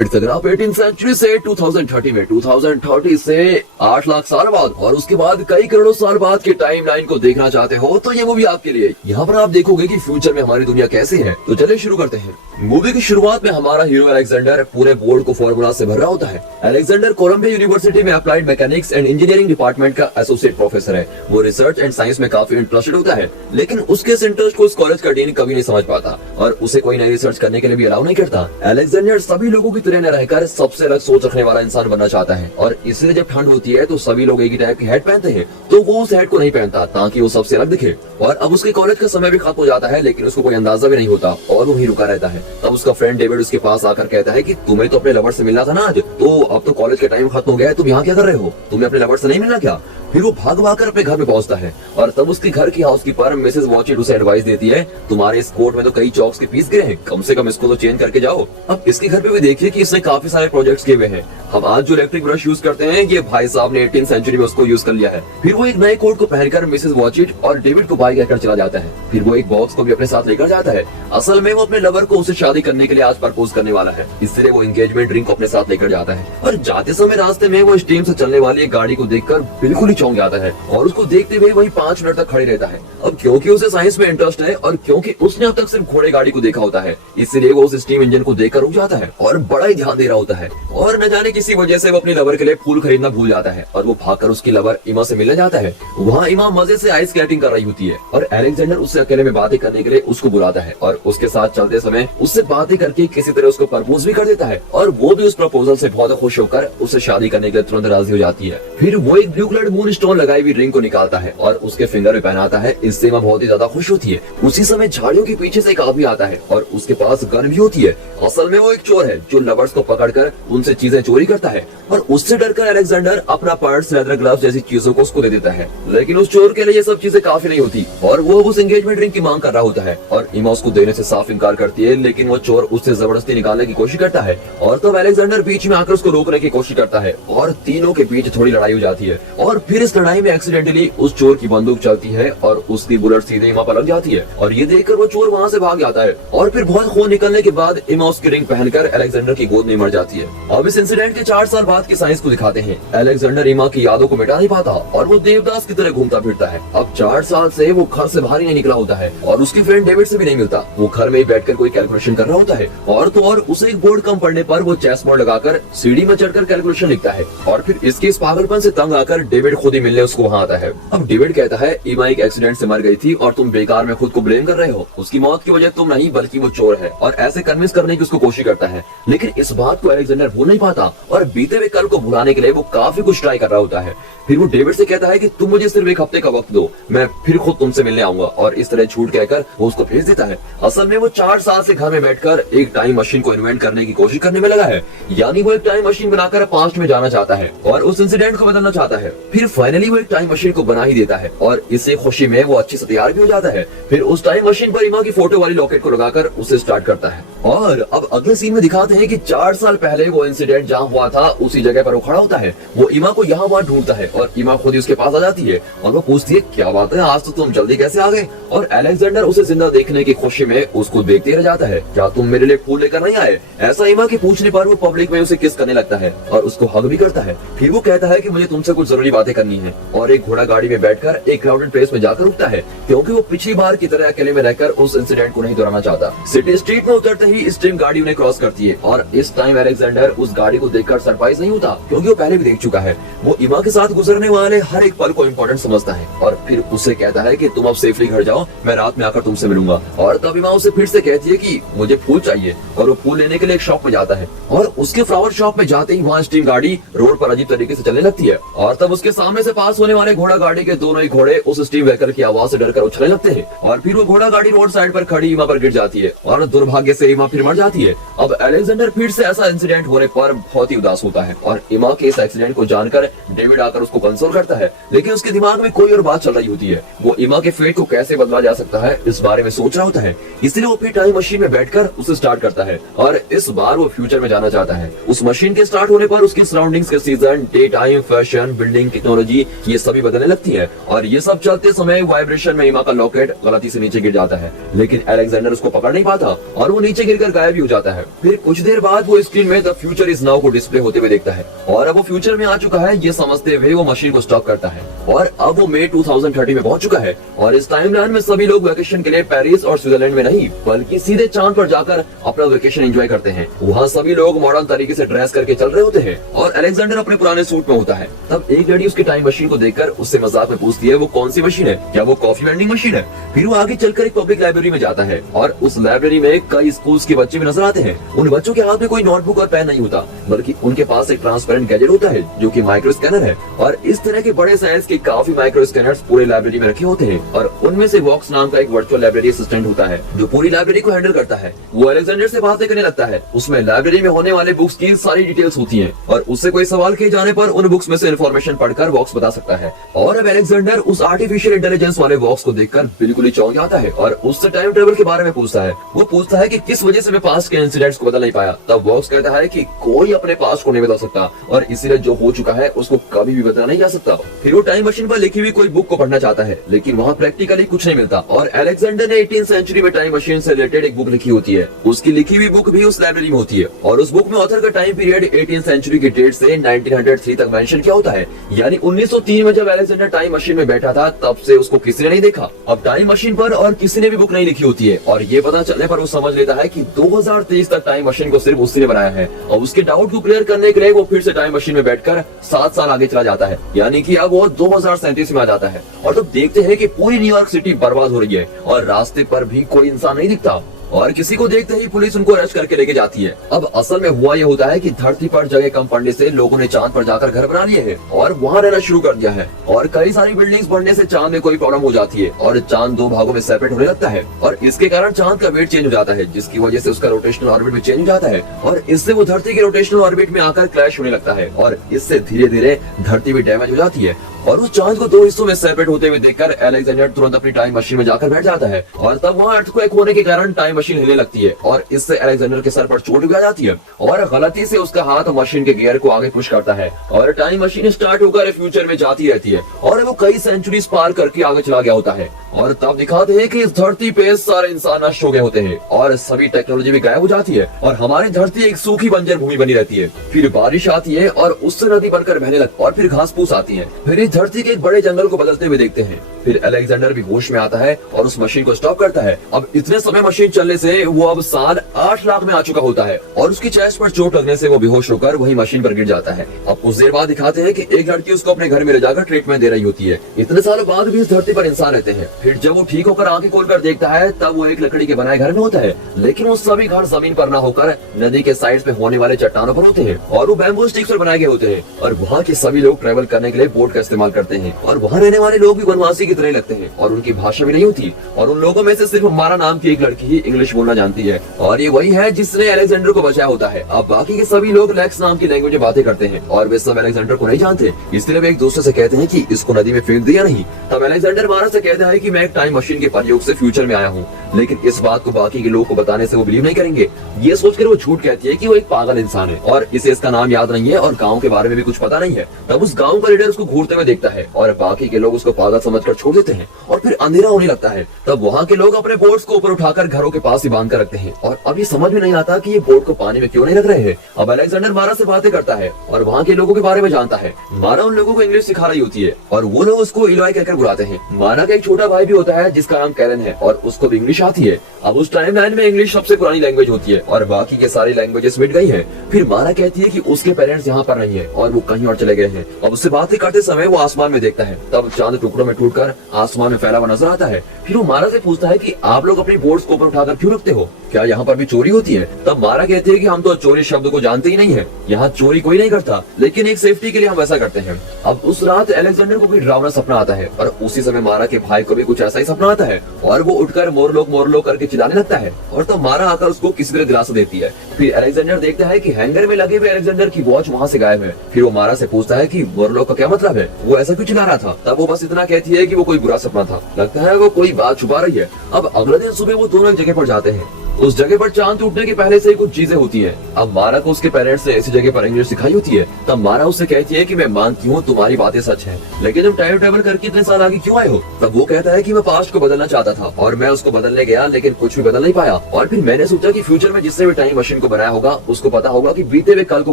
अगर आप 18th century से 2030 में 2030 से 8 लाख साल बाद और उसके बाद कई करोड़ों साल बाद की टाइमलाइन को देखना चाहते हो तो ये मूवी आपके लिए। यहाँ पर आप देखोगे कि फ्यूचर में हमारी दुनिया कैसी है। तो चलिए शुरू करते हैं। मूवी की शुरुआत में हमारा हीरो अलेक्जेंडर पूरे बोर्ड को फॉर्मूला से भर रहा होता है। अलेक्जेंडर कोलंबिया यूनिवर्सिटी में applied mechanics and engineering department का एसोसिएट प्रोफेसर है। वो रिसर्च एंड साइंस में काफी इंटरेस्टेड होता है, लेकिन उसके इस इंटरेस्ट को उस कॉलेज का डीन कभी नहीं समझ पाता और उसे कोई नई रिसर्च करने के लिए भी अलाउ नहीं करता। अलेक्जेंडर सभी लोगों की तरह न रहकर सबसे अलग सोच रखने वाला इंसान बनना चाहता है और इसलिए जब ठंड होती है तो सभी लोग एक ही टाइप की हैट पहनते हैं, तो वो उस हैट को नहीं पहनता ताकि वो सबसे अलग दिखे। और अब उसके कॉलेज का समय भी खत्म हो जाता है, लेकिन उसको कोई अंदाजा भी नहीं होता और वो वहीं रुका रहता है। तब उसका फ्रेंड डेविड उसके पास आकर कहता है कि तुम्हें तो अपने लवर से मिलना था ना आज, तो अब तो कॉलेज का टाइम खत्म हो गया है, तुम यहाँ क्या कर रहे हो? तुम्हें अपने लवर से नहीं मिलना क्या? फिर वो भाग भाग कर अपने घर में पहुंचता है और तब उसके घर की हाउसकीपर मिसेस वॉचिट उसे एडवाइस देती है, तुम्हारे इस कोट में तो कई चॉक्स के पीस गिरे हैं, कम से कम इसको तो चेंज करके जाओ। अब इसके घर पे भी देखिए कि इसने काफी सारे प्रोजेक्ट्स किए हुए हैं। हम आज जो इलेक्ट्रिक ब्रश यूज करते हैं, ये भाई साहब ने 18th सेंचुरी में उसको यूज कर लिया है। फिर वो एक नए कोट को पहनकर मिसेस वॉचिट और डेविड को बाय कहकर चला जाता है। फिर वो एक बॉक्स को भी अपने साथ लेकर जाता है। असल में वो अपने लवर को उसे शादी करने के लिए आज प्रपोज करने वाला है, इसलिए वो एंगेजमेंट रिंग को अपने साथ लेकर जाता है। और जाते समय रास्ते में वो स्टीम से चलने वाली एक गाड़ी को देखकर बिल्कुल ही चौंक जाता है और उसको देखते हुए वहीं 5 मिनट तक खड़े रहता है। अब क्योंकि उसे साइंस में इंटरेस्ट है और क्योंकि उसने अब तक सिर्फ घोड़े गाड़ी को देखा होता है, इसलिए वो उस स्टीम इंजन को देखकर रुक जाता है और बड़ा ही ध्यान दे रहा होता है। और न जाने किसी वजह से वो अपनी लवर के लिए फूल खरीदना भूल जाता है और वो भागकर उसकी लवर इमा से मिलने जाता है। वहाँ इमा मजे से आइस स्केटिंग कर रही होती है और अलेक्जेंडर उससे अकेले में बातें करने के लिए उसको बुलाता है और उसके साथ चलते समय उससे बातें करके किसी तरह उसको प्रपोज भी कर देता है और वो भी उस प्रपोजल से बहुत खुश होकर उससे शादी करने के लिए तुरंत राजी हो जाती है। फिर वो एक ब्लू कलर मून स्टोन लगाई हुई रिंग को निकालता है और उसके फिंगर में पहनाता है। इससे इमा बहुत ही ज्यादा खुश होती है। उसी समय झाड़ियों के पीछे से एक आदमी आता है और उसके पास गन भी होती है। असल में वो एक चोर है जो लवर्स को पकड़कर उनसे चीजें चोरी करता है और उससे डरकर अलेक्जेंडर अपना पर्स, लेदर ग्लव्स जैसी चीजों को उसको दे देता है। लेकिन उस चोर के लिए ये सब चीजें काफी नहीं होती और वो उस एंगेजमेंट रिंग की मांग कर रहा होता है और इमा उसको देने से साफ इनकार करती है, लेकिन वो चोर उससे जबरदस्ती निकालने की कोशिश करता है और तब अलेक्जेंडर बीच में आकर उसको रोकने की कोशिश करता है और तीनों के बीच थोड़ी लड़ाई हो जाती है। और फिर इस लड़ाई में एक्सीडेंटली उस चोर की बंदूक चलती है और उसकी बुलेट सीधे इमा पर लग जाती है और ये देखकर वो चोर वहाँ से भाग जाता है और फिर बहुत खून निकलने के बाद इमा उसकी रिंग पहनकर अलेक्जेंडर की गोद में मर जाती है। अब इस इंसिडेंट के 4 साल बाद की साइंस को दिखाते हैं। अलेक्जेंडर इमा की यादों को मिटा नहीं पाता और वो देवदास की तरह घूमता फिरता है। अब 4 साल से वो घर से बाहर ही नहीं निकला होता है और उसकी फ्रेंड डेविड से भी नहीं मिलता। वो घर में ही बैठकर कोई कैलकुलेशन कर रहा होता है और तो और उसे एक बोर्ड कम पड़ने पर वो चेस बोर्ड लगाकर सीढ़ी में चढ़कर कैलकुलेशन लिखता है और फिर इसके इस पागलपन से तंग आकर डेविड खुद ही मिलने उसको वहाँ आता है। अब डेविड कहता है इमा एक एक्सीडेंट से मर गई थी और तुम बेकार में खुद को ब्लेम कर रहे हो, उसकी मौत की वजह तुम नहीं बल्कि वो चोर है और ऐसे कन्विंस करने की उसको कोशिश करता है। लेकिन इस बात को अलेक्जेंडर भूल नहीं पाता और बीते हुए कल को भुलाने के लिए वो काफी कुछ ट्राई कर रहा होता है। फिर वो डेविड से कहता है कि तुम मुझे सिर्फ 1 हफ्ते का वक्त दो, मैं फिर खुद तुमसे मिलने आऊंगा और इस तरह झूठ कहकर वो उसको भेज देता है। असल में वो 4 साल से घर में बैठकर एक टाइम मशीन को इन्वेंट करने की कोशिश करने में लगा है, यानी वो एक टाइम मशीन बनाकर पास्ट में जाना चाहता है और उस इंसिडेंट को बदलना चाहता है। फिर फाइनली वो एक टाइम मशीन को बना ही देता है और इससे खुशी में वो अच्छे से तैयार भी हो जाता है। फिर उस टाइम मशीन पर इमा की फोटो वाली लॉकेट को लगाकर उसे स्टार्ट करता है और अब अगले सीन में दिखाते हैं कि 4 साल पहले वो इंसिडेंट जहाँ हुआ था उसी जगह पर वो खड़ा होता है। वो इमा को यहाँ वहाँ ढूंढता है और इमा खुद ही उसके पास आ जाती है और वो पूछती है क्या बात है, आज तो तुम जल्दी कैसे आ गए? और अलेक्जेंडर उसे जिंदा देखने की खुशी में उसको देखते रह जाता है। क्या तुम मेरे लिए फूल लेकर नहीं आए? ऐसा इमा के पूछने पर वो पब्लिक में उसे किस करने लगता है और उसको हग भी करता है। फिर वो कहता है कि मुझे तुमसे कुछ जरूरी बातें करनी है और एक घोड़ा गाड़ी में बैठकर एक क्राउडेड प्लेस में जाकर रुकता है क्योंकि वो पिछली बार की तरह अकेले में रहकर उस इंसिडेंट को नहीं दोहराना चाहता। सिटी स्ट्रीट में उतरते ही स्टीम गाड़ी उन्हें क्रॉस करती है और इस टाइम अलेक्जेंडर उस गाड़ी को देखकर सरप्राइज नहीं होता क्योंकि वो पहले भी देख चुका है। वो इमा के साथ गुजरने वाले हर एक पल को इम्पोर्टेंट समझता है और फिर उससे कहता है कि तुम अब सेफली घर जाओ, मैं रात में आकर तुमसे मिलूंगा। और तब इमा उसे फिर से कहती है कि मुझे फूल चाहिए और वो फूल लेने के लिए एक शॉप में जाता है और उसके फ्लावर शॉप में जाते ही वहाँ स्टीम गाड़ी रोड पर अजीब तरीके से चलने लगती है और तब उसके सामने से पास होने वाले घोड़ा गाड़ी के दोनों ही घोड़े उस स्टीम व्हीकल की आवाज से डरकर उछलने लगते हैं और फिर वो घोड़ा गाड़ी रोड साइड पर खड़ी इमा पर गिर जाती है और दुर्भाग्य से इमा फिर मर जाती है। अब अलेक्जेंडर फिर से ऐसा इंसिडेंट होने पर बहुत ही उदास होता है और इमा के इस एक्सीडेंट को जानकर डेविड आकर उसको कंसोल करता है, लेकिन उसके दिमाग में कोई और बात चल रही होती है। वो इमा के फेट को कैसे बदला जा सकता है इस बारे में सोच रहा होता है, इसलिए वो अपनी टाइम मशीन में बैठकर उसे स्टार्ट करता है और इस बार वो फ्यूचर में जाना चाहता है। उस मशीन के स्टार्ट होने पर उसकी सराउंडिंग्स के season, day time, fashion, building, technology ये सभी बदलने लगती है और ये सब चलते समय वाइब्रेशन में इमा का लॉकेट गलती से नीचे गिर जाता है, लेकिन अलेक्जेंडर उसको पकड़ नहीं पाता और वो नीचे गिरकर गायब भी हो जाता है। फिर कुछ देर बाद वो स्क्रीन में द फ्यूचर इज नाउ को डिस्प्ले होते हुए देखता है और अब वो फ्यूचर में आ चुका है ये समझते हुए वो मशीन को स्टॉप करता है और अब वो मई 2030 में पहुंच चुका है और इस टाइमलाइन में सभी लोग वेकेशन के लिए पेरिस और स्विट्जरलैंड में नहीं बल्कि सीधे चांद पर जाकर अपना वेकेशन एंजॉय करते हैं। वहाँ सभी लोग मॉडर्न तरीके से ड्रेस करके चल रहे होते हैं और अलेक्जेंडर अपने पुराने सूट में होता है। तब एक लड़की उसकी टाइम मशीन को देखकर उससे मजाक में पूछती है वो कौन सी मशीन है, क्या वो कॉफी वेंडिंग मशीन है। फिर वो आगे चलकर एक पब्लिक लाइब्रेरी में जाता है और उस लाइब्रेरी में कई स्कूल्स के बच्चे भी नजर आते हैं। उन बच्चों के हाथ में कोई नोटबुक और पेन नहीं होता बल्कि उनके पास एक ट्रांसपेरेंट गैजेट होता है जो कि माइक्रो स्कैनर है और इस तरह के बड़े साइज के काफी माइक्रो स्कैनर्स पूरे लाइब्रेरी में रखे होते हैं और उनमें से वॉक्स नाम का एक वर्चुअल लाइब्रेरी असिस्टेंट होता है जो पूरी लाइब्रेरी को हैंडल करता है। वो अलेक्जेंडर से बातें करने लगता है, उसमें लाइब्रेरी में होने वाले बुक्स की सारी डिटेल्स होती हैं और उससे कोई सवाल किए जाने पर उन बुक्स में से इन्फॉर्मेशन पढ़कर वॉक्स बता सकता है। और अब अलेक्जेंडर उस आर्टिफिशियल इंटेलिजेंस वाले वॉक्स को देखकर बिल्कुल ही चौंक जाता है और उससे टाइम ट्रेवल के बारे में पूछता है। वो पूछता है कि किस वजह से मैं पास्ट के इंसिडेंट्स को बदल नहीं पाया। तब वॉक्स कहता है कि कोई अपने पास्ट को नहीं बदल सकता और इसीलिए जो हो चुका है उसको कभी भी बदला नहीं जा सकता। फिर वो टाइम मशीन पर लिखी हुई कोई बुक को पढ़ना चाहता है लेकिन वहाँ प्रैक्टिकली कुछ नहीं मिलता और अलेक्जेंडर ने 18th सेंचुरी में टाइम मशीन से रिलेटेड एक बुक लिखी होती है। उसकी लिखी हुई बुक भी उस लाइब्रेरी में होती है और उस बुक में ऑथर का टाइम पीरियड 18th सेंचुरी की डेट से 1903 तक मेंशन किया होता है, यानी 1903 में जब अलेक्जेंडर टाइम मशीन में बैठा था तब से उसको किसी ने नहीं देखा। अब टाइम मशीन पर और किसी ने भी बुक नहीं लिखी होती है और ये पता चलने पर वो समझ लेता है कि 2023 तक टाइम मशीन को सिर्फ उसी ने बनाया है और उसके डाउट को क्लियर करने के लिए वो फिर से टाइम मशीन में बैठकर 7 साल आगे चला जाता है, यानी कि अब वो 2037 में आ जाता है और तब देखते हैं कि पूरी न्यूयॉर्क सिटी बर्बाद हो रही है और रास्ते पर भी कोई इंसान नहीं दिखता और किसी को देखते ही पुलिस उनको अरेस्ट करके लेके जाती है। अब असल में हुआ ये होता है कि धरती पर जगह कम पड़ने से लोगों ने चांद पर जाकर घर बना लिए हैं और वहाँ रहना शुरू कर दिया है और कई सारी बिल्डिंग्स बढ़ने से चांद में कोई प्रॉब्लम हो जाती है और चांद 2 भागों में सेपरेट होने लगता है और इसके कारण चांद का वेट चेंज हो जाता है जिसकी वजह से उसका रोटेशनल ऑर्बिट भी चेंज हो जाता है और इससे वो धरती के रोटेशनल ऑर्बिट में आकर क्रैश होने लगता है और इससे धीरे धीरे धरती भी डैमेज हो जाती है और उस चांद को 2 हिस्सों में सेपरेट होते हुए देखकर अलेक्जेंडर तुरंत अपनी टाइम मशीन में जाकर बैठ जाता है और तब वहाँ अर्थक्वेक होने के कारण टाइम मशीन हिलने लगती है और इससे अलेक्जेंडर के सर पर चोट भी आ जाती है और गलती से उसका हाथ मशीन के गियर को आगे पुश करता है और टाइम मशीन स्टार्ट होकर फ्यूचर में जाती रहती है और वो कई सेंचुरीज पार करके आगे चला गया होता है और तब दिखाते हैं कि इस धरती पे सारे इंसान नष्ट हो गए होते हैं और सभी टेक्नोलॉजी भी गायब हो जाती है और हमारी धरती एक सूखी बंजर भूमि बनी रहती है। फिर बारिश आती है और उससे नदी बनकर बहने लगती और फिर घास फूस आती है। फिर इस धरती के एक बड़े जंगल को बदलते हुए देखते हैं। फिर अलेक्जेंडर भी होश में आता है और उस मशीन को स्टॉप करता है। अब इतने समय मशीन चलने से वो अब साल 8 लाख में आ चुका होता है और उसकी चेस्ट पर चोट लगने से वो बेहोश होकर वही मशीन पर गिर जाता है। अब कुछ देर बाद दिखाते हैं कि एक लड़की उसको अपने घर में ले जाकर ट्रीटमेंट दे रही होती है। इतने सालों बाद भी इस धरती पर इंसान रहते हैं। फिर जब वो ठीक होकर आंखें खोलकर देखता है तब वो एक लकड़ी के बनाए घर में होता है, लेकिन वो सभी घर जमीन पर न होकर नदी के साइड पे होने वाले चट्टानों पर होते हैं और वो बैम्बू स्टिक्स पर बनाए गए होते हैं और वहाँ के सभी लोग ट्रेवल करने के लिए बोट का इस्तेमाल करते हैं और वहाँ रहने वाले लोग भी वनवासी की तरह लगते हैं और उनकी भाषा भी नहीं होती और उन लोगों में से सिर्फ मारा नाम की एक लड़की ही इंग्लिश बोलना जानती है और ये वही है जिसने अलेक्जेंडर को बचाया होता है। अब बाकी के सभी लोग लैक्स नाम की लैंग्वेज में बातें करते हैं और वे सब अलेक्जेंडर को नहीं जानते, इसलिए वे एक दूसरे से कहते हैं कि इसको नदी में फेंक दिया नहीं। तब अलेक्जेंडर मारा से कहता है कि मैं एक टाइम मशीन के प्रयोग से फ्यूचर में आया हूँ, लेकिन इस बात को बाकी के लोगों को बताने से वो बिलीव नहीं करेंगे। ये सोचकर वो झूठ कहती है कि वो एक पागल इंसान है और इसे इसका नाम याद नहीं है और गांव के बारे में भी कुछ पता नहीं है। तब उस गांव का लीडर उसको घूरते हुए देखता है और बाकी के लोग उसको पागल समझकर छोड़ देते हैं और फिर अंधेरा होने लगता है। तब वहाँ के लोग अपने बोट्स को ऊपर उठाकर घरों के पास ही बांध कर रखते हैं और अब ये समझ में नहीं आता कि ये बोट को पानी में क्यों नहीं रख रहे हैं। अब अलेक्जेंडर मारा से बातें करता है और वहाँ के लोगों के बारे में जानता है। मारा उन लोगों को इंग्लिश सिखा रही होती है और वो लोग उसको इलॉय कहकर बुलाते हैं। मारा का एक छोटा भाई भी होता है जिसका नाम कैरन है और उसको भी इंग्लिश आती है। अब उस टाइम लाइन में इंग्लिश सबसे पुरानी लैंग्वेज होती है और बाकी के सारी लैंग्वेजेस मिट गई हैं। फिर मारा कहती है कि उसके पेरेंट्स यहाँ पर नहीं है और वो कहीं और चले गए हैं। अब उससे बातें करते समय वो आसमान में देखता है, तब चांद टुकड़ों में टूटकर आसमान में फैला हुआ नजर आता है। फिर वो मारा से पूछता है कि आप लोग अपनी बोट्स को ऊपर उठाकर क्यों रखते हो, क्या यहाँ पर भी चोरी होती है? तब मारा कहते हैं कि हम तो चोरी शब्द को जानते ही नहीं है, यहाँ चोरी कोई नहीं करता, लेकिन एक सेफ्टी के लिए हम वैसा करते हैं। अब उस रात अलेक्जेंडर को कोई डरावना सपना आता है और उसी समय मारा के भाई को भी कुछ ऐसा ही सपना आता है और वो उठकर मोरलोक मोरलो करके चिल्लाने लगता है और तब मारा आकर उसको किसी तरह दिलासा देती है। फिर अलेक्जेंडर देखता है कि हैंगर में लगे हुए अलेक्जेंडर की वॉच वहाँ से गायब है। फिर वो मारा से पूछता है कि मोरलो का क्या मतलब है, वो ऐसा क्यों चिल्ला रहा था। तब वो बस इतना कहती है कि वो कोई बुरा सपना था, लगता है वो कोई बात छुपा रही है। अब अगले दिन सुबह वो दोनों एक जगह पर जाते हैं। उस जगह पर चांद टूटने के पहले से ही कुछ चीजें होती हैं। अब मारा को उसके पेरेंट्स ने ऐसी जगह पर इंग्लिश सिखाई होती है। तब मारा उससे कहती है कि मैं मानती हूँ तुम्हारी बातें सच हैं, लेकिन तुम टाइम ट्रेवल करके इतने साल आगे क्यों आए हो। तब वो कहता है कि मैं पास्ट को बदलना चाहता था और मैं उसको बदलने गया लेकिन कुछ भी बदल नहीं पाया। और फिर मैंने सोचा कि फ्यूचर में जिसने भी टाइम मशीन को बनाया होगा उसको पता होगा कि बीते हुए कल को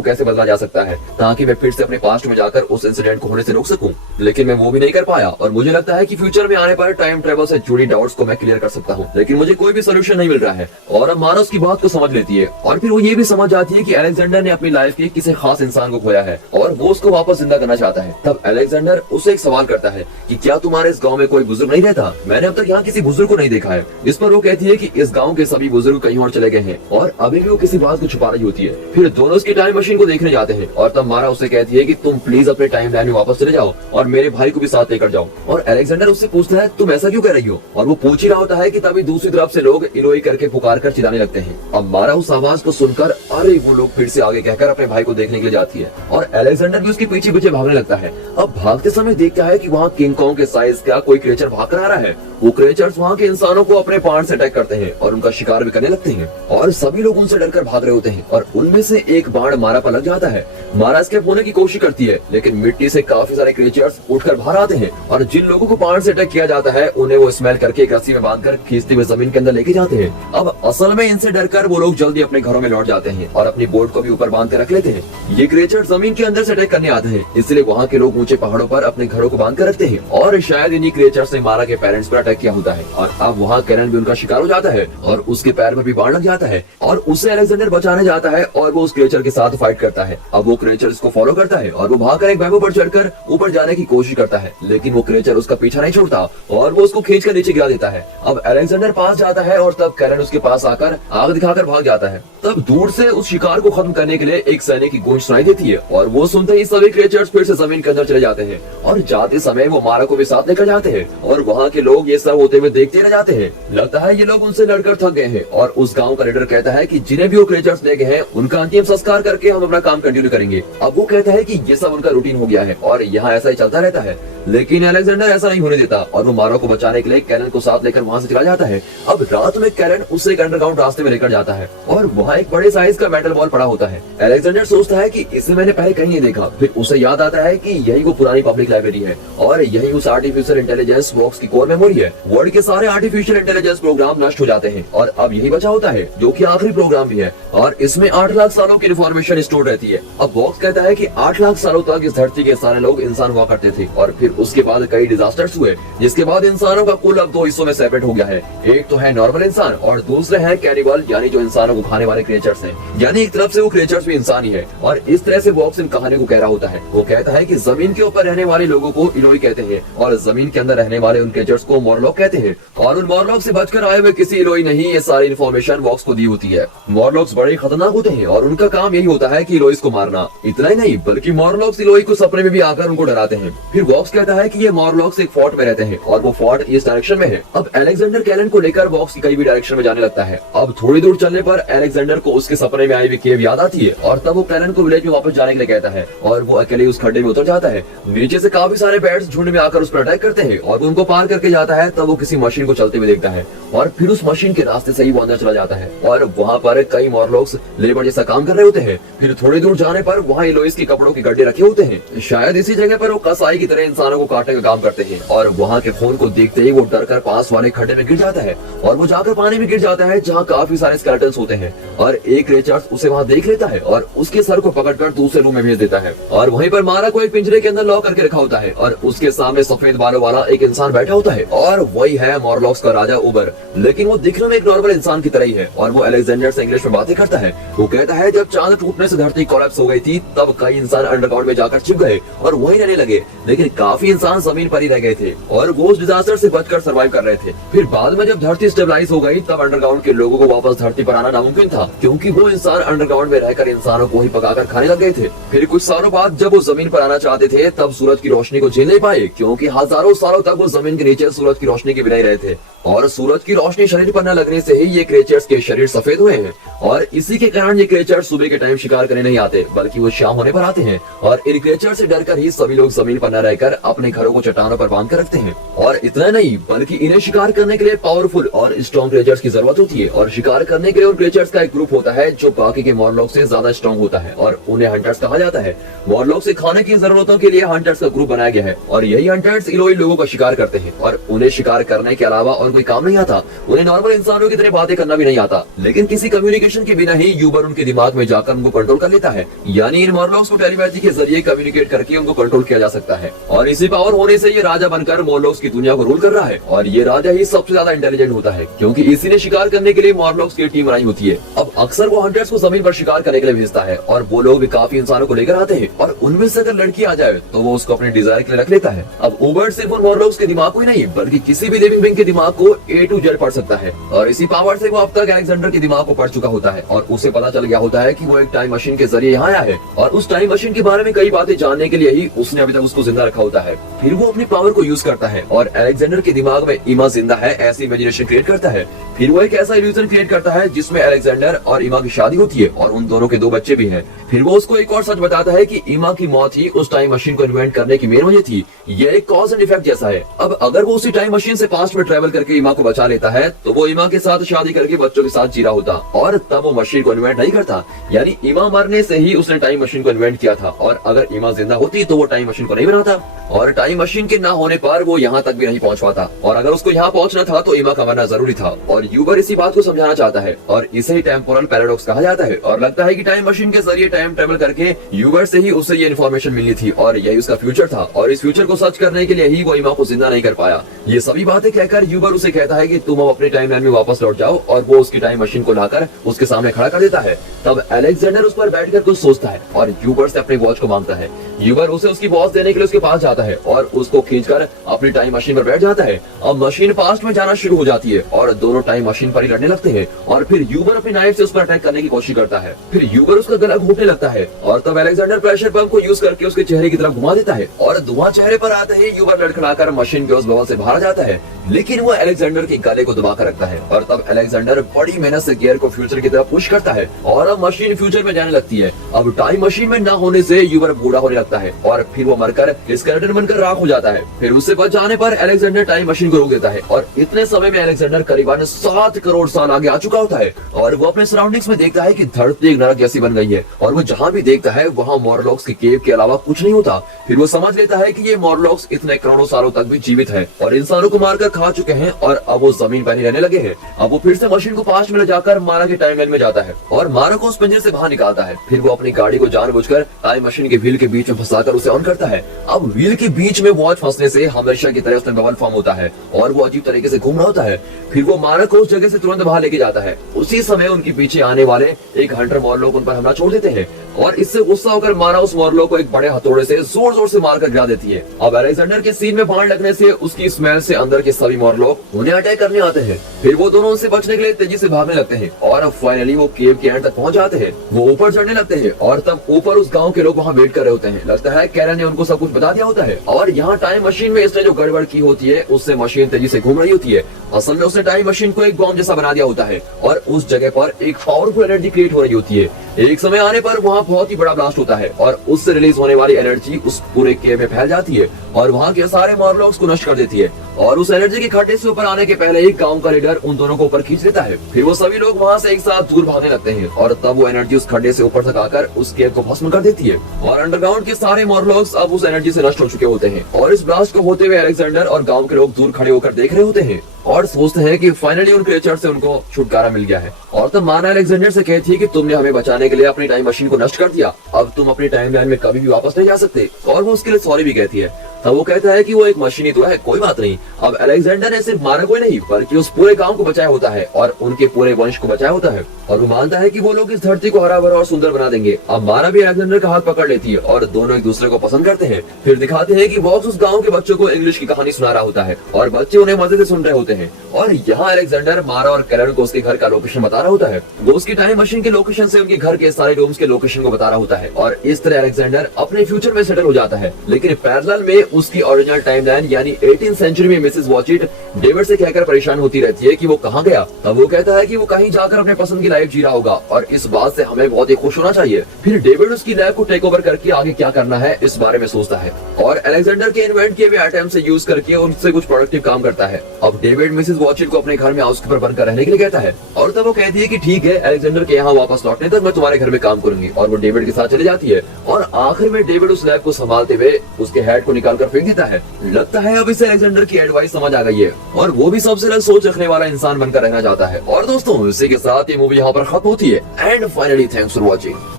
कैसे बदला जा सकता है, ताकि मैं फिर से अपने पास्ट में जाकर उस इंसिडेंट को होने से रोक सकूं। लेकिन मैं वो भी नहीं कर पाया और मुझे लगता है कि फ्यूचर में आने पर टाइम ट्रेवल से जुड़ी डाउट्स को मैं क्लियर कर सकता हूँ, लेकिन मुझे कोई भी सोल्यूशन नहीं मिल रहा है। और अब मारा उसकी बात को समझ लेती है और फिर वो ये भी समझ जाती है कि अलेक्जेंडर ने अपनी लाइफ के किसी खास इंसान को खोया है और वो उसको वापस जिंदा करना चाहता है। तब अलेक्जेंडर उससे एक सवाल करता है कि क्या तुम्हारे इस गांव में कोई बुजुर्ग नहीं रहता, मैंने अब तक यहाँ किसी बुजुर्ग को नहीं देखा है। इस पर वो कहती है कि इस गांव के सभी बुजुर्ग कहीं और चले गए हैं और अभी भी वो किसी बात को छुपा रही होती है। फिर दोनों उसकी टाइम मशीन को देखने जाते हैं और तब मारा उससे कहती है कि तुम प्लीज अपने टाइम लाइन में वापस चले जाओ और मेरे भाई को भी साथ लेकर जाओ। और अलेक्जेंडर उससे पूछता है तुम ऐसा क्यों कर रही हो, और वो पूछ ही रहा होता है कि तभी दूसरी तरफ से लोग इलोई करके पुकार कर चिल्लाने लगते हैं। अब मारा उस आवाज को सुनकर अरे वो लोग फिर से आगे कहकर अपने भाई को देखने के लिए जाती है और अलेक्जेंडर भी उसके पीछे पीछे भागने लगता है। अब भागते समय देखता है कि वहाँ किंग कॉन्ग के साइज का कोई क्रिएचर भाग कर आ रहा है। वो क्रिएचर्स वहाँ के इंसानों को अपने पार्ट से अटैक करते हैं और उनका शिकार भी करने लगते हैं और सभी लोग उनसे डरकर भाग रहे होते हैं और उनमें से एक बाण मारा पर लग जाता है। मारा एस्केप होने की कोशिश करती है लेकिन मिट्टी से काफी सारे क्रिएचर्स उठकर बाहर आते हैं और जिन लोगों को बाण से अटैक किया जाता है उन्हें वो स्मेल करके एक रस्सी में बांधकर खींचते हुए जमीन के अंदर लेके जाते हैं। अब असल में इनसे डरकर वो लोग जल्दी अपने घरों में लौट जाते हैं और अपनी बोट को भी ऊपर बांध के रख लेते हैं। ये क्रिएचर जमीन के अंदर से अटैक करने आते हैं, इसलिए वहाँ के लोग ऊंचे पहाड़ों पर अपने घरों को बांध कर रखते हैं और शायद इन्हीं क्रिएचर्स ने मारा के पेरेंट्स पर अटैक किया होता है और अब वहाँ कैरन भी उनका शिकार हो जाता है और उसके पैर में भी बाण लग जाता है और उसे अलेक्जेंडर बचाने जाता है और वो उस क्रिएचर के साथ फाइट करता है। अब वो क्रिएचर इसको फॉलो करता है और वो भागकर एक बैम्बू पर चढ़कर ऊपर जाने की कोशिश करता है, लेकिन वो क्रिएचर उसका पीछा नहीं छोड़ता और वो उसको खींचकर नीचे गिरा देता है। अब अलेक्जेंडर पास जाता है और तब कैरन उसके पास आकर आग दिखाकर भाग जाता है। तब दूर से उस शिकार को खत्म करने के लिए एक सैनिक की गूंज सुनाई देती है और वो सुनते ही सभी क्रिएचर्स फिर से जमीन के अंदर चले जाते हैं और जाते समय वो मारा को भी साथ लेकर जाते हैं और वहाँ के लोग ये सब होते हुए देखते रह जाते हैं। लगता है ये लोग उनसे लड़कर थक गए हैं और उस गांव का लीडर कहता है कि जिन्हें भी वो क्रिएचर्स ले गए हैं उनका अंतिम संस्कार करके हम अपना काम कंटिन्यू करेंगे। अब वो कहता है कि ये सब उनका रूटीन हो गया है और यहाँ ऐसा ही चलता रहता है, लेकिन अलेक्जेंडर ऐसा नहीं होने देता और वो मारा को बचाने के लिए कैरन को साथ लेकर वहाँ से चला जाता है। अब रात में कैरन उसे एक अंडरग्राउंड रास्ते में लेकर जाता है और वहाँ एक बड़े साइज का मेटल बॉल पड़ा होता है। अलेक्जेंडर सोचता है कि इसे मैंने पहले कहीं नहीं देखा, फिर उसे याद आता है कि यही वो पुरानी पब्लिक लाइब्रेरी है और यही उस आर्टिफिशियल इंटेलिजेंस बॉक्स की कोर मेमोरी है। वर्ल्ड के सारे आर्टिफिशियल इंटेलिजेंस प्रोग्राम नष्ट हो जाते हैं और अब यही बचा होता है जो कि आखिरी प्रोग्राम भी है और इसमें 8 लाख सालों की इन्फॉर्मेशन स्टोर रहती है। अब बॉक्स कहता है कि 8 लाख सालों तक इस धरती के सारे लोग इंसान हुआ करते थे और फिर उसके बाद कई डिजास्टर्स हुए, जिसके बाद इंसानों का कुल अब 2 हिस्सों में सेपरेट हो गया है। एक तो है नॉर्मल इंसान और दूसरे है कैनिबल, यानी जो इंसानों को खाने वाले क्रिएचर्स हैं। यानी एक तरफ से वो क्रिएचर्स भी इंसान ही है और इस तरह से बॉक्स इन कहानी को कह रहा होता है। वो कहता है कि जमीन के ऊपर रहने वाले लोगों को इलोई कहते हैं और जमीन के अंदर रहने वाले उन क्रिएचर्स को मोरलॉक कहते हैं और उन मोरलॉक से बचकर आए हुए किसी इलोई ने ही ये सारी इन्फॉर्मेशन बॉक्स को दी होती है। मोरलॉक्स बड़े खतरनाक होते हैं और उनका काम यही होता है कि इलोइस को मारना। इतना ही नहीं बल्कि मोरलॉक्स इलोई को सपने में भी आकर उनको डराते हैं। फिर बॉक्स कहता है कि ये मोरलॉक्स एक फोर्ट में रहते हैं और वो फोर्ट इस डायरेक्शन में है। अब अलेक्जेंडर कैरन को लेकर बॉक्स की कई भी डायरेक्शन में जाने लगता है। अब थोड़ी दूर चलने पर अलेक्जेंडर को उसके सपने में आई हुई केव याद आती है और तब वो कैरन को विलेज में वापस जाने के लिए कहता है और वो अकेले उस खड्डे में उतर जाता है। नीचे से काफी सारे बैट्स झुंड में आकर उस पर अटैक करते हैं और उनको पार करके जाता है। तब वो किसी मशीन को चलते हुए देखता है और फिर उस मशीन के रास्ते से ही वो अंदर चला जाता है और वहाँ पर कई मोरलॉक्स लेबर जैसा काम कर रहे होते हैं। फिर थोड़ी दूर जाने पर वहाँ इलोइस के कपड़ों के गड्ढे रखे होते हैं। शायद इसी जगह पर वो कसाई की तरह इंसानों को काटने का काम करते हैं और वहाँ के खून को देखते ही वो डरकर पास वाले खड्डे में गिर जाता है और वो जाकर पानी में गिर जाता है जहाँ काफी सारे स्केलेटन्स होते हैं और एक क्रिएचर उसे वहाँ देख लेता है और उसके सर को पकड़कर दूसरे रूम में भेज देता है और वहीं पर मारा को एक पिंजरे के अंदर लॉक करके रखा होता है और उसके सामने सफेद बालों वाला एक इंसान बैठा होता है और वही है मोरलॉक्स का राजा उबर, लेकिन वो दिखने में एक नॉर्मल इंसान की तरह ही है और वो अलेक्जेंडर से इंग्लिश में बातें करता है। वो कहता है जब चांद टूटने से धरती कोलैप्स हो गई थी तब कई इंसान अंडरग्राउंड में जाकर छिप गए और वहीं रहने लगे, लेकिन काफी इंसान जमीन पर ही रह गए थे और वो उस डिजास्टर से बचकर सर्वाइव कर रहे थे। फिर बाद में जब धरती स्टेबलाइज हो गई तब अंडरग्राउंड के लोगों को वापस धरती पर आना नामुमकिन था क्योंकि वो इंसान अंडरग्राउंड में रहकर इंसानों को ही पकाकर खाने लग गए थे। फिर कुछ सालों बाद जब वो जमीन पर आना चाहते थे तब सूरज की रोशनी को झेल नहीं पाए क्योंकि हजारों सालों तक वो जमीन के नीचे सूरज की रोशनी के बिना ही रहे थे और सूरज की रोशनी शरीर पर न लगने से ही ये क्रिएचर्स के शरीर सफेद हुए हैं और इसी के कारण ये क्रिएचर्स सुबह के टाइम शिकार करने नहीं आते बल्कि वो शाम होने पर आते हैं। और इन क्रिएचर से डरकर ही सभी लोग जमीन पर न रहकर अपने घरों को चट्टानों पर बांध कर रखते हैं। और इतना नहीं बल्कि इन्हें शिकार करने के लिए पावरफुल और स्ट्रॉन्ग क्रिएचर्स की जरूरत होती है और शिकार करने के लिए उन क्रिएचर्स का एक ग्रुप होता है जो बाकी के मॉर्लॉक से ज्यादा स्ट्रॉन्ग होता है और उन्हें हंटर्स कहा जाता है। मॉर्लॉक से खाने की जरूरतों के लिए हंटर्स का ग्रुप बनाया गया है और यही हंटर्स इलोई लोगों का शिकार करते हैं और उन्हें शिकार करने के अलावा और कोई काम नहीं आता। उन्हें नॉर्मल इंसानों की तरह बातें करना भी नहीं आता, लेकिन किसी कम्युनिकेशन के बिना ही यूबर उनके दिमाग में जाकर उनको कंट्रोल कर लेता है। यानी इन मॉर्लॉक्स को टेलीपैथी के जरिए कम्युनिकेट करके उनको कंट्रोल किया जा सकता है और इसी पावर होने से ये राजा बनकर मॉर्लॉक्स की दुनिया को रूल कर रहा है। और ये राजा ही सबसे ज्यादा इंटेलिजेंट होता है क्योंकि इसी ने शिकार करने के लिए मॉर्लॉक्स की टीम बनाई होती है। अब अक्सर वो हंटर्स को जमीन पर शिकार करने के लिए भेजता है और वो लोग भी काफी इंसानों को लेकर आते हैं और उनमें से अगर लड़की आ जाए तो वो उसको अपने डिजायर के लिए रख लेता है। अब उबर्ट सिर्फ उन मॉर्लॉक्स के दिमाग को ही नहीं बल्कि किसी भी लिविंग बीइंग के दिमाग को A to Z पढ़ सकता है और इसी पावर से वो अब तक अलेक्जेंडर के दिमाग को पढ़ चुका होता है और उसे पता चल गया होता है कि वो एक टाइम मशीन के जरिए यहाँ आया है और उस टाइम मशीन के बारे में कई बातें जानने के लिए ही उसने अभी तक उसको जिंदा रखा होता है। फिर वो अपनी पावर को यूज करता है और अलेक्जेंडर के दिमाग में ईमा जिंदा है ऐसी इमेजिनेशन क्रिएट करता है। फिर वो एक ऐसा इल्यूजन क्रिएट करता है जिसमें अलेक्जेंडर और ईमा की शादी होती है और उन दोनों के 2 बच्चे भी हैं। फिर वो उसको एक और सच बताता है कि ईमा की मौत ही उस टाइम मशीन को इन्वेंट करने की मेन वजह थी। ये एक कॉज एंड इफेक्ट जैसा है। अब अगर वो उसी टाइम मशीन से पास्ट में ट्रेवल करके ईमा को बचा लेता है तो वो ईमा के साथ शादी करके बच्चों के साथ जी रहा होता और तब वो मशीन को इन्वेंट नहीं करता। यानी ईमा मरने से ही उसने टाइम मशीन को इन्वेंट किया था और अगर ईमा जिंदा होती तो वो टाइम मशीन को नहीं बनाता और टाइम मशीन के ना होने पर वो यहाँ तक भी नहीं पहुँच पाता और अगर उसको यहाँ पहुँचना था तो ईमा का मरना जरूरी था। और यूबर इसी बात को समझाना चाहता है और इसे ही टेम्पोरल पैराडॉक्स कहा जाता है और लगता है कि टाइम मशीन के जरिए टाइम ट्रेवल करके यूबर से ही उसे ये इन्फॉर्मेशन मिलनी थी और यही उसका फ्यूचर था और इस फ्यूचर को सच करने के लिए ही वो ईमा को जिंदा नहीं कर पाया। ये सभी बातें कहकर यूबर उसे कहता है कि तुम अब अपने टाइमलाइन में वापस लौट जाओ और वो उसकी टाइम मशीन को लाकर उसके सामने खड़ा कर देता है। तब अलेक्जेंडर उस पर बैठकर कुछ सोचता है और यूबर से अपने वॉच को मांगता है। यूबर उसे उसकी वॉच देने के लिए उसके पास जाता है और उसको खींचकर अपनी टाइम मशीन पर बैठ जाता है। अब मशीन पास्ट में जाना शुरू हो जाती है और दोनों टाइम मशीन पर ही लड़ने लगते हैं और फिर यूबर अपनी नाइफ से उस पर अटैक करने की कोशिश करता है। फिर यूबर उसका गला घोटने लगता है और तब अलेक्जेंडर प्रेशर पंप को यूज करके उसके चेहरे की तरफ घुमा देता है और धुआं चेहरे पर आते ही यूबर लड़खड़ाकर मशीन के उस बबल से बाहर जाता है, लेकिन वो अलेक्जेंडर के गले को दबाकर रखता है और तब अलेक्जेंडर बड़ी मेहनत से गियर को फ्यूचर की तरफ पुश करता है और अब मशीन फ्यूचर में जाने लगती है। अब टाइम मशीन में न होने से यूबर बूढ़ा होने लगता है और फिर वो मरकर स्केलेटन बनकर राख हो जाता है। फिर उससे बच जाने पर अलेक्जेंडर टाइम मशीन को रोक देता है और इतने समय में अलेक्जेंडर करीबन 7 करोड़ साल आगे आ चुका होता है और वो अपने सराउंडिंग्स में देखता है कि धरती एक नरक जैसी बन गई है और वो जहाँ भी देखता है वहाँ मॉर्लॉक्स की केव के अलावा कुछ नहीं होता। फिर वो समझ लेता है कि ये मॉर्लॉक्स इतने करोड़ों सालों तक भी जीवित है और इंसानों को मारकर खा चुके हैं और अब वो जमीन पर ही रहने लगे हैं। अब वो फिर से मशीन को पास्ट में ले जाकर मारा के टाइमलाइन में जाता है और मारा को उस पिंजरे से बाहर निकालता है। फिर वो अपनी गाड़ी को जानबूझकर टाइम मशीन के व्हील के बीच में फंसाकर उसे ऑन करता है। अब व्हील के बीच में वॉच फंसने से हमेशा की तरह उसमें बबल फॉर्म होता है और वो अजीब तरीके से घूम रहा होता है। फिर वो मारा को उस जगह से तुरंत बाहर लेके जाता है। उसी समय उनके पीछे आने वाले एक हंटर मॉर्लॉक उन पर हमला छोड़ देते हैं और इससे गुस्सा होकर मारा उस मॉर्लॉक को एक बड़े हथौड़े से जोर जोर से मारकर गिरा देती है। अब अलेक्जेंडर के सीन में बाण लगने से उसकी स्मेल से अंदर के सभी मॉर्लॉक उन्हें अटैक करने आते हैं। फिर वो दोनों उनसे बचने के लिए तेजी से भागने लगते हैं और अब फाइनली वो केव के एंड तक पहुंच जाते हैं। वो ऊपर चढ़ने लगते हैं और तब ऊपर उस गांव के लोग वहां वेट कर रहे होते हैं। लगता है कैरन ने उनको सब कुछ बता दिया होता है और यहाँ टाइम मशीन में इसने जो गड़बड़ की होती है उससे मशीन तेजी से घूम रही होती है। असल में उसने टाइम मशीन को एक बॉम्ब जैसा बना दिया होता है और उस जगह पर एक पावरफुल एनर्जी क्रिएट हो रही होती है। एक समय आने पर वहाँ बहुत ही बड़ा ब्लास्ट होता है और उससे रिलीज होने वाली एनर्जी उस पूरे केव में फैल जाती है और वहाँ के सारे मॉर्लॉक्स को नष्ट कर देती है और उस एनर्जी के खड्डे से ऊपर आने के पहले ही गांव का लीडर उन दोनों को ऊपर खींच लेता है। फिर वो सभी लोग वहाँ से एक साथ दूर भागने लगते हैं और तब वो एनर्जी उस खड्डे से ऊपर तक आकर उस केव को भस्म कर देती है और अंडरग्राउंड के सारे मॉर्लॉक्स अब उस एनर्जी से नष्ट हो चुके होते हैं और इस ब्लास्ट को होते हुए अलेक्जेंडर और गांव के लोग दूर खड़े होकर देख रहे होते हैं और सोचते हैं कि फाइनली उन क्रिएचर से उनको छुटकारा मिल गया है। और तब माना अलेक्जेंडर से कहती है कि तुमने हमें बचाने के लिए अपनी टाइम मशीन को नष्ट कर दिया, अब तुम अपनी टाइमलाइन में कभी भी वापस नहीं जा सकते और वो उसके लिए सॉरी भी कहती है। तब वो कहता है कि वो एक मशीन ही तो है, कोई बात नहीं। अब अलेक्जेंडर ने सिर्फ मारा कोई नहीं बल्कि उस पूरे गांव को बचाया होता है और उनके पूरे वंश को बचाया होता है और वो मानता है कि वो लोग इस धरती को हरा भरा और सुंदर बना देंगे। अब मारा भी अलेक्जेंडर का हाथ पकड़ लेती है और दोनों एक दूसरे को पसंद करते हैं। फिर दिखाते हैं कि वॉक्स उस गाँव के बच्चों को इंग्लिश की कहानी सुना रहा होता है और बच्चे उन्हें मजे से सुन रहे होते हैं और यहाँ अलेक्जेंडर मारा और कैरन को उसके घर का लोकेशन बता रहा होता है। वो उसकी टाइम मशीन के लोकेशन से उनके घर के सारे रूम्स के लोकेशन को बता रहा होता है और इस तरह अलेक्जेंडर अपने फ्यूचर में सेटल हो जाता है। लेकिन पैरेलल में उसकी ओरिजिनल टाइमलाइन यानी 18th सेंचुरी में मिसेस वॉचिट डेविड से कहकर परेशान होती रहती है कि वो कहाँ गया। तब वो कहता है कि वो कहीं जाकर अपने पसंद की लाइफ जी रहा होगा और इस बात से हमें बहुत ही खुश होना चाहिए। फिर डेविड उसकी लैब को टेक ओवर करके आगे क्या करना है इस बारे में सोचता है और अलेक्जेंडर के इन्वेंट किए हुए आइटम से यूज करके उनसे कुछ प्रोडक्टिव काम करता है। अब डेविड मिसेस वॉचिट को अपने घर में हाउसकीपर बनकर रहने के लिए कहता है और तब वो कहती है कि ठीक है, अलेक्जेंडर के यहाँ वापस लौटने तक मैं तुम्हारे घर में काम करूंगी और वो डेविड के साथ चली जाती है और आखिर में डेविड उस लैब को संभालते हुए उसके हेड को निकाल कर फेंक देता है। लगता है अब इसे अलेक्जेंडर की एडवाइस समझ आ गई है और वो भी सबसे अलग सोच रखने वाला इंसान बनकर रहना चाहता है। और दोस्तों, इसी के साथ ये मूवी यहाँ पर खत्म होती है। And finally thanks for watching.